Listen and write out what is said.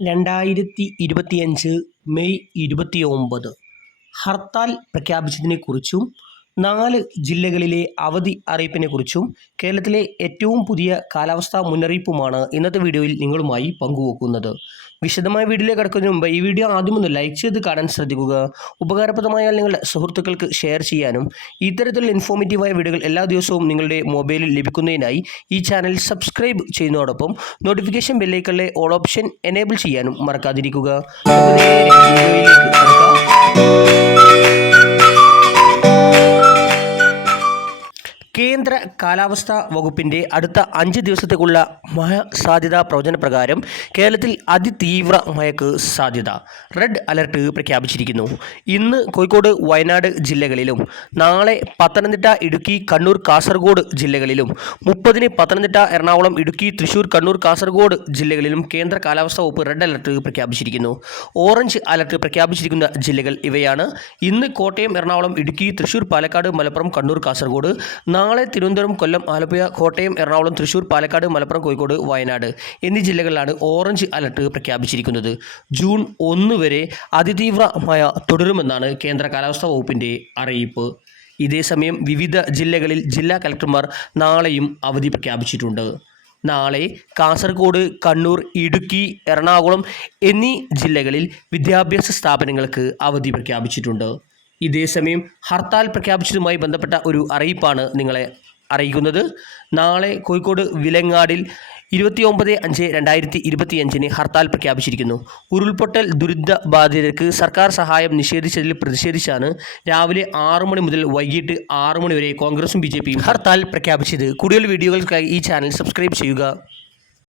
രണ്ടായിരത്തി ഇരുപത്തിയഞ്ച് മെയ് ഇരുപത്തി ഒമ്പത് ഹർത്താൽ പ്രഖ്യാപിച്ചതിനെക്കുറിച്ചും നാല് ജില്ലകളിലെ അവധി അറിയിപ്പിനെക്കുറിച്ചും കേരളത്തിലെ ഏറ്റവും പുതിയ കാലാവസ്ഥാ മുന്നറിയിപ്പുമാണ് ഇന്നത്തെ വീഡിയോയിൽ നിങ്ങളുമായി പങ്കുവെക്കുന്നത്. വിശദമായ വീഡിയോയിലേക്ക് കടക്കുന്നതിന് മുമ്പ് ഈ വീഡിയോ ആദ്യം ഒന്ന് ലൈക്ക് ചെയ്ത് കാണാൻ ശ്രദ്ധിക്കുക. ഉപകാരപ്രദമായാൽ നിങ്ങളുടെ സുഹൃത്തുക്കൾക്ക് ഷെയർ ചെയ്യാനും ഇത്തരത്തിലുള്ള ഇൻഫോർമേറ്റീവായ വീഡിയോകൾ എല്ലാ ദിവസവും നിങ്ങളുടെ മൊബൈലിൽ ലഭിക്കുന്നതിനായി ഈ ചാനൽ സബ്സ്ക്രൈബ് ചെയ്യുന്നതോടൊപ്പം നോട്ടിഫിക്കേഷൻ ബെല്ലൈക്കളിലെ ഓൾ ഓപ്ഷൻ എനേബിൾ ചെയ്യാനും മറക്കാതിരിക്കുക. കേന്ദ്ര കാലാവസ്ഥാ വകുപ്പിന്റെ അടുത്ത അഞ്ച് ദിവസത്തേക്കുള്ള മഴ സാധ്യതാ പ്രവചന പ്രകാരം കേരളത്തിൽ അതിതീവ്ര മഴയ്ക്ക് സാധ്യത. റെഡ് അലർട്ട് പ്രഖ്യാപിച്ചിരിക്കുന്നു. ഇന്ന് കോഴിക്കോട് വയനാട് ജില്ലകളിലും നാളെ പത്തനംതിട്ട ഇടുക്കി കണ്ണൂർ കാസർഗോഡ് ജില്ലകളിലും മുപ്പതിന് പത്തനംതിട്ട എറണാകുളം ഇടുക്കി തൃശൂർ കണ്ണൂർ കാസർഗോഡ് ജില്ലകളിലും കേന്ദ്ര കാലാവസ്ഥാ വകുപ്പ് റെഡ് അലർട്ട് പ്രഖ്യാപിച്ചിരിക്കുന്നു. ഓറഞ്ച് അലർട്ട് പ്രഖ്യാപിച്ചിരിക്കുന്ന ജില്ലകൾ ഇവയാണ്. ഇന്ന് കോട്ടയം എറണാകുളം ഇടുക്കി തൃശൂർ പാലക്കാട് മലപ്പുറം കണ്ണൂർ കാസർഗോഡ് നാളെ തിരുവനന്തപുരം കൊല്ലം ആലപ്പുഴ കോട്ടയം എറണാകുളം തൃശൂർ പാലക്കാട് മലപ്പുറം കോഴിക്കോട് വയനാട് എന്നീ ജില്ലകളിലാണ് ഓറഞ്ച് അലർട്ട് പ്രഖ്യാപിച്ചിരിക്കുന്നത്. ജൂൺ ഒന്ന് വരെ അതിതീവ്ര മഴ തുടരുമെന്നാണ് കേന്ദ്ര കാലാവസ്ഥാ വകുപ്പിന്റെ അറിയിപ്പ്. ഇതേസമയം വിവിധ ജില്ലകളിൽ ജില്ലാ കലക്ടർമാർ നാളെയും അവധി പ്രഖ്യാപിച്ചിട്ടുണ്ട്. നാളെ കാസർഗോഡ് കണ്ണൂർ ഇടുക്കി എറണാകുളം എന്നീ ജില്ലകളിൽ വിദ്യാഭ്യാസ സ്ഥാപനങ്ങൾക്ക് അവധി പ്രഖ്യാപിച്ചിട്ടുണ്ട്. ഇതേസമയം ഹർത്താൽ പ്രഖ്യാപിച്ചതുമായി ബന്ധപ്പെട്ട ഒരു അറിയിപ്പാണ് നിങ്ങളെ അറിയിക്കുന്നത്. നാളെ കോഴിക്കോട് വിലങ്ങാടിൽ ഇരുപത്തിയൊമ്പത് അഞ്ച് രണ്ടായിരത്തി ഇരുപത്തിയഞ്ചിന് ഹർത്താൽ പ്രഖ്യാപിച്ചിരിക്കുന്നു. ഉരുൾപൊട്ടൽ ദുരിത ബാധിതർക്ക് സർക്കാർ സഹായം നിഷേധിച്ചതിൽ പ്രതിഷേധിച്ചാണ് രാവിലെ ആറു മണി മുതൽ വൈകിട്ട് ആറു മണി വരെ കോൺഗ്രസും ബി ഹർത്താൽ പ്രഖ്യാപിച്ചത്. കൂടുതൽ വീഡിയോകൾക്കായി ഈ ചാനൽ സബ്സ്ക്രൈബ് ചെയ്യുക.